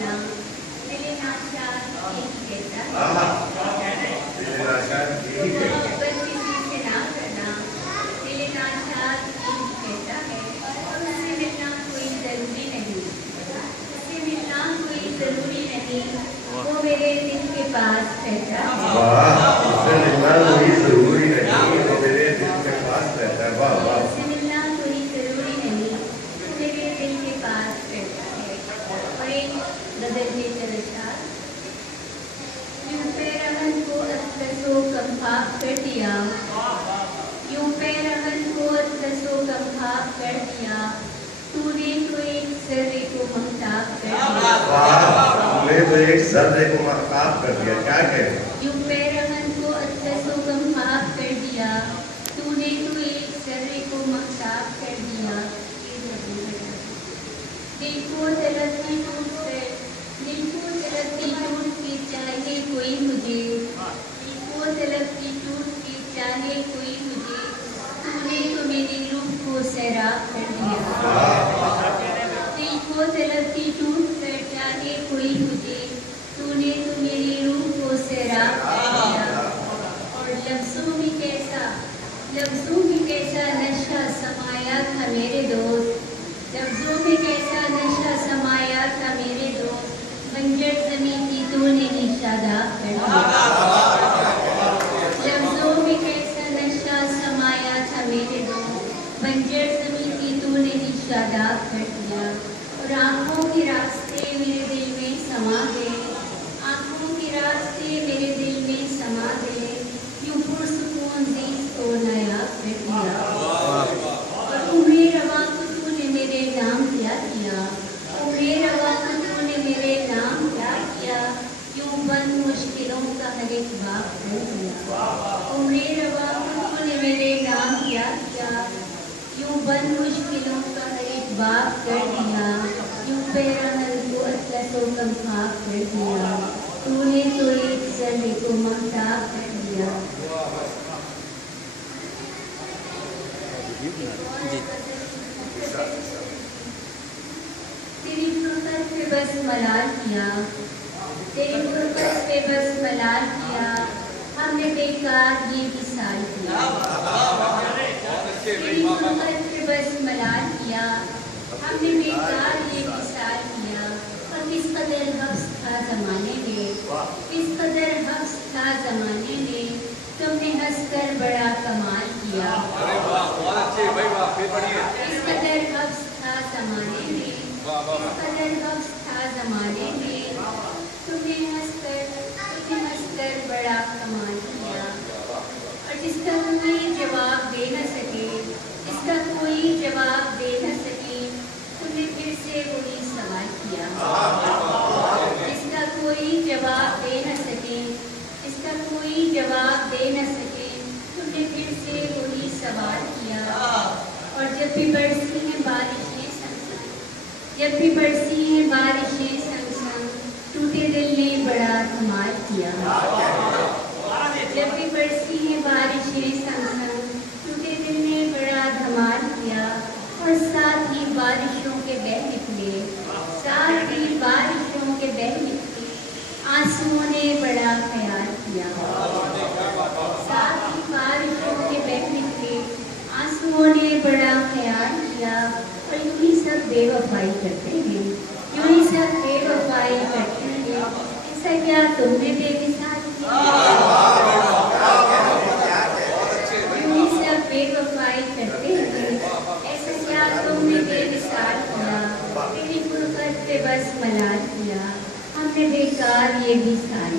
करना, दिले नाशाद यही कहता है। दिले नाशाद यही कहता है। मोहब्बत किसी से ना करना, दिले नाशाद यही कहता है। उससे मिलना कोई जरूरी नहीं, उससे मिलना कोई जरूरी नहीं, वो मेरे दिल के पास रहता है। वाह, उससे मिलना कोई जरूरी नहीं, वो मेरे दिल के पास रहता है। वाह वाह। उससे मिलना कोई जरूरी नहीं, वो मेरे दिल के पास रहता है। और एक गजल के चरचार, यूं पैरहन को अतलसो कमखाब कर दिया, यूं पैरहन को अतलसो कमखाब कर दिया, तूने तो एक सर्रे को महताब कर दिया। तूने तो एक सर्रे को महताब कर दिया। क्या कहे? यूं पैरहन को अतलसो कमखाब कर दिया, तूने तो एक सर्रे को महताब कर दिया। देखो तलती टूट कर, देखो तलती टूट के चाहे कोई मुझे, देखो तलती टूट के चाहे कोई मुझे, तूने तो मेरी रूह को सैराब कर दिया। देखो तलती टूट कर चाहे कोई मुझे, तूने तो मेरी रूह को सैराब कर दिया। और लफ्ज़ों में कैसा नशा समाया था मेरे दोस्त, लफ्ज़ों में कैसा नशा समाया था मेरे दोस्त, बंजर ज़मीं की तूने निशादाब कर दिया। लफ्ज़ों में कैसा नशा समाया था मेरे दोस्त, बंजर ज़मीं की तूने निशादाब कर दिया। और आँखों के रास्ते मेरे दिल में समा गए, आँखों के रास्ते मेरे दिल में समा गए, यूं पुरसुकून ज़ीज़ को नायाब कर दिया। और उम्रे रवा को तूने मेरे नाम क्या किया, उम्रे रवा को तूने मेरे नाम क्या किया, यूं बंद मुश्किलों का हर एक बाब कर दिया। उम्रे रवा को तूने मेरे नाम क्या किया, यूं बंद मुश्किलों का हर एक बाब कर दिया, यूं पैरहन को अतलसो कमखाब कर दिया, तूने तो एक सर्रे को महताब कर दिया। तेरी फुर्सत पे बस मलाल किया, तेरी फुर्सत पे बस मलाल किया, हमने बेकार ये विसाल किया। तेरी फुर्सत पे बस मलाल किया, हमने बेकार ये विसाल किया। और किस कदर हफ्स था ज़माने में, किस कदर हफ्स था ज़माने में, तुमने हंसकर बड़ा कमाल किया। किस कदर हफ्स था ज़माने में, किस कदर हफ्स था ज़माने में, तुमने हंसकर बड़ा कमाल किया। और जिसका कोई जवाब दे न सके, जिसका कोई जवाब दे न सके, तुमने फिर से वही सवाल किया। जिसका कोई जवाब दे न सके, जिसका कोई जवाब दे न सके, तुमने फिर से वही सवाल किया। और जब भी बरसी हैं बारिशें संग संग, जब भी बरसी हैं बारिशें संग संग, टूटे दिल ने बड़ा धमाल किया। जब भी बरसी हैं बारिशें संग संग, टूटे दिल ने बड़ा धमाल किया। और साथ ही बारिशों के बह निकले, साथ ही बारिशों के बह निकले, आंसुओं ने बड़ा ख्याल किया। साथ ही बारिशों के बह निकले, आंसुओं ने बड़ा ख्याल किया। और यूं ही सब बेवफाई करते हैं, यूं ही सब बेवफाई करते हैं, ऐसा क्या तुमने बेमिसाल किया। यूं ही सब बेवफाई करते हैं, ऐसा क्या तुमने बेमिसाल किया। तेरी फुर्सत पे बस मलाल किया, हमने बेकार ये भी साल